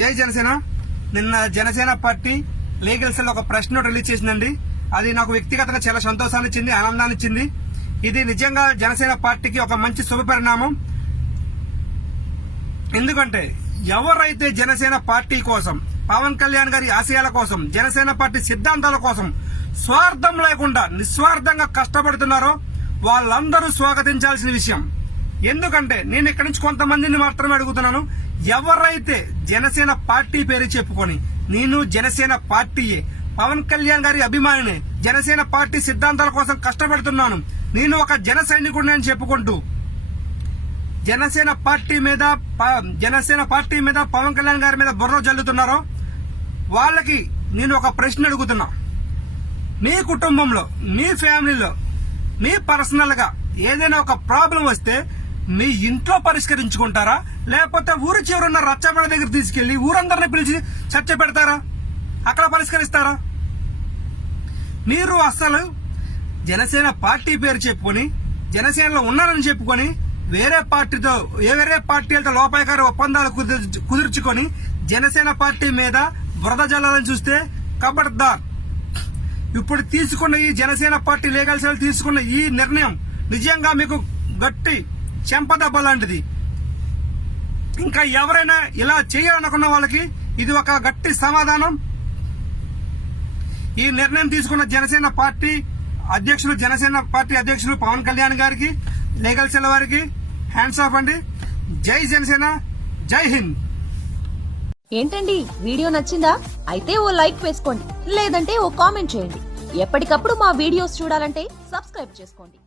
జనసేన. నిన్న Janasena party legal cell ఒక press note release చేసిందండి. అది నాకు వ్యక్తిగతంగా చాలా సంతోషాన్ని ఇచ్చింది ఆనందాన్ని ఇచ్చింది. ఇది నిజంగా జనసేన పార్టీకి ఒక మంచి శుభ పరిణామం? ఎందుకంటే ఎవరైతే జనసేన పార్టీ కోసం పవన్ కళ్యాణ్ గారి ఆశయాల కోసం జనసేన పార్టీ సిద్ధాంతాల కోసం స్వార్థం లేకుండా నిస్వార్థంగా కష్టపడుతున్నారో వాళ్ళందరూ స్వాగతించాల్సిన విషయం. ఎందుకంటే నేను ఇక్కడి నుంచి కొంతమందిని మాత్రమే అడుగుతున్నాను. ఎవరైతే జనసేన పార్టీ పేరు చెప్పుకొని నేను జనసేన పార్టీయే పవన్ కళ్యాణ్ గారి అభిమానిని జనసేన పార్టీ సిద్ధాంతాల కోసం కష్టపడుతున్నాను. నేను ఒక జన సైనికుడిని అని చెప్పుకుంటూ జనసేన పార్టీ మీద ప- జనసేన పార్టీ మీద పవన్ కళ్యాణ్ గారి మీద బుర్ర జల్లుతున్నారో వాళ్ళకి నేను ఒక ప్రశ్న అడుగుతున్నా. మీ కుటుంబంలో మీ ఫ్యామిలీలో మీ పర్సనల్గా ఏదైనా ఒక ప్రాబ్లం వస్తే మీ ఇంట్లో పరిష్కరించుకుంటారా? లేకపోతే ఊరి చివరున్న రచ్చబడ దగ్గర తీసుకెళ్ళి ఊరందరిని పిలిచి చర్చ పెడతారా? అక్కడ పరిష్కరిస్తారా? మీరు అసలు జనసేన పార్టీ పేరు చెప్పుకొని జనసేనలో ఉన్నారని చెప్పుకొని వేరే పార్టీతో వేరే పార్టీలతో లోపాయకారి ఒప్పందాలు కుదుర్చు- కుదుర్చుకొని జనసేన పార్టీ మీద బురద జల్లాలని చూస్తే కబడ్దార్ ఇప్పుడు తీసుకున్న ఈ జనసేన పార్టీ లీగల్ సెల్ తీసుకున్న ఈ నిర్ణయం నిజంగా మీకు గట్టి చెంపదెబ్బ లాంటిది. ఇంకా ఎవరైనా ఇలా చేయాలనుకున్న వాళ్ళకి ఇది ఒక గట్టి సమాధానం. ఈ నిర్ణయం తీసుకున్న జనసేన పార్టీ అధ్యక్షులు జనసేన పార్టీ అధ్యక్షులు పవన్ కళ్యాణ్ గారికి లీగల్ సెల్ వారికి హ్యాండ్స్ ఆఫ్ అండి. జై జనసేన జై హింద్. ఏంటండి? వీడియో నచ్చిందా? అయితే ఓ లైక్ వేసుకోండి. లేదంటే ఓ కామెంట్ చేయండి. ఎప్పటికప్పుడు మా వీడియోస్ చూడాలంటే సబ్స్క్రైబ్ చేసుకోండి.